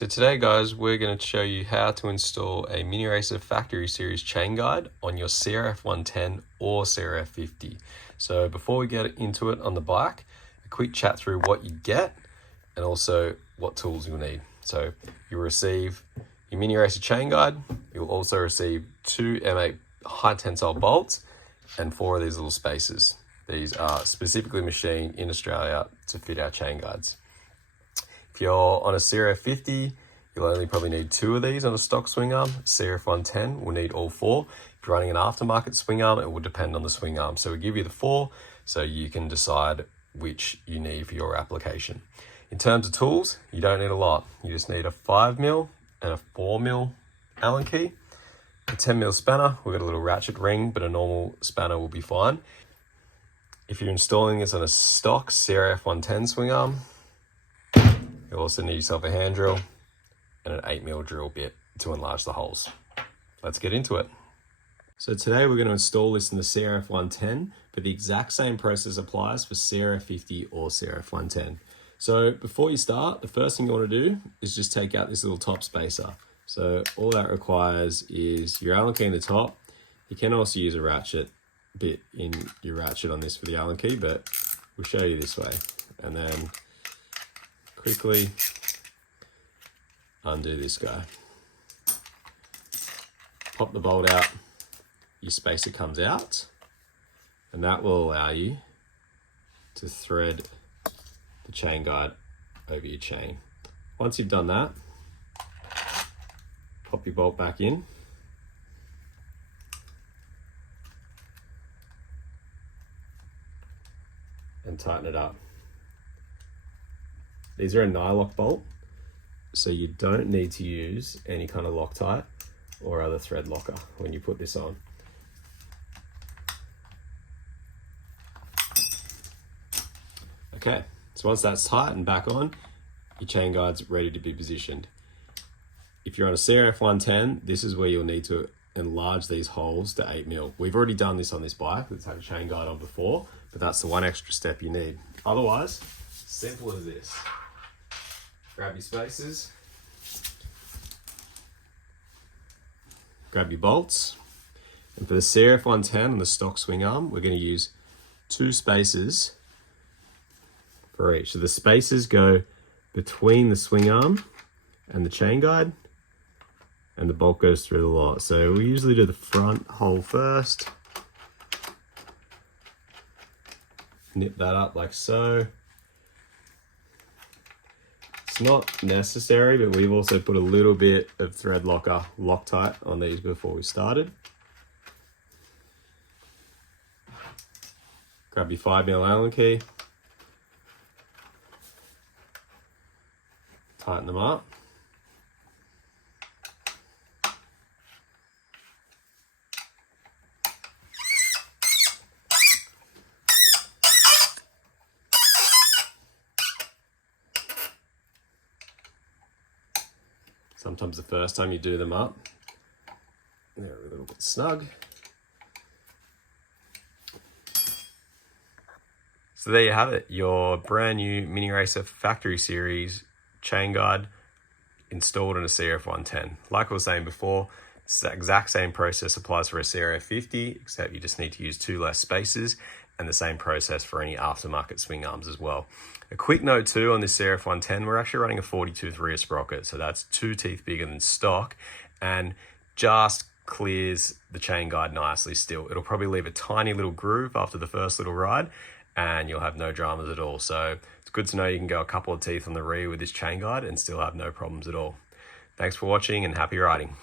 So today guys, we're going to show you how to install a MiniRacer Factory Series Chain Guide on your CRF110 or CRF50. So before we get into it on the bike, a quick chat through what you get and also what tools you'll need. So you'll receive your MiniRacer Chain Guide, you'll also receive 2 M8 high tensile bolts and 4 of these little spacers. These are specifically machined in Australia to fit our chain guides. If you're on a CRF50, you'll only probably need 2 of these on a stock swing arm. CRF110 will need all 4. If you're running an aftermarket swing arm, it will depend on the swing arm. So we give you the 4 so you can decide which you need for your application. In terms of tools, you don't need a lot. You just need a 5mm and a 4mm Allen key, a 10mm spanner. We've got a little ratchet ring, but a normal spanner will be fine. If you're installing this on a stock CRF110 swing arm, you'll also need yourself a hand drill and an 8mm drill bit to enlarge the holes. Let's get into it. So today we're going to install this in the CRF110, but the exact same process applies for CRF50 or CRF110. So before you start, the first thing you want to do is just take out this little top spacer. So all that requires is your Allen key in the top. You can also use a ratchet bit in your ratchet on this for the Allen key, but we'll show you this way. And then quickly undo this guy. Pop the bolt out, your spacer comes out, and that will allow you to thread the chain guide over your chain. Once you've done that, pop your bolt back in. And tighten it up. These are a nylock bolt, so you don't need to use any kind of Loctite or other thread locker when you put this on. Okay, so once that's tight and back on, your chain guide's ready to be positioned. If you're on a CRF110, this is where you'll need to enlarge these holes to 8mm. We've already done this on this bike that's had a chain guide on before, but that's the one extra step you need. Otherwise, simple as this. Grab your spacers, grab your bolts, and for the CRF110 and the stock swing arm, we're going to use 2 spacers for each. So the spacers go between the swing arm and the chain guide, and the bolt goes through the lot. So we usually do the front hole first, nip that up like so. Not necessary, but we've also put a little bit of thread locker Loctite on these before we started. Grab your 5mm Allen key, tighten them up. Sometimes the first time you do them up, they're a little bit snug. So there you have it, your brand new MiniRacer Factory Series chain guide installed in a CRF110. Like I was saying before, the exact same process applies for a CRF50, except you just need to use 2 less spacers, and the same process for any aftermarket swing arms as well. A quick note too on this CRF110, we're actually running a 40-tooth rear sprocket, so that's 2 teeth bigger than stock, and just clears the chain guide nicely still. It'll probably leave a tiny little groove after the first little ride, and you'll have no dramas at all. So it's good to know you can go a couple of teeth on the rear with this chain guide and still have no problems at all. Thanks for watching and happy riding.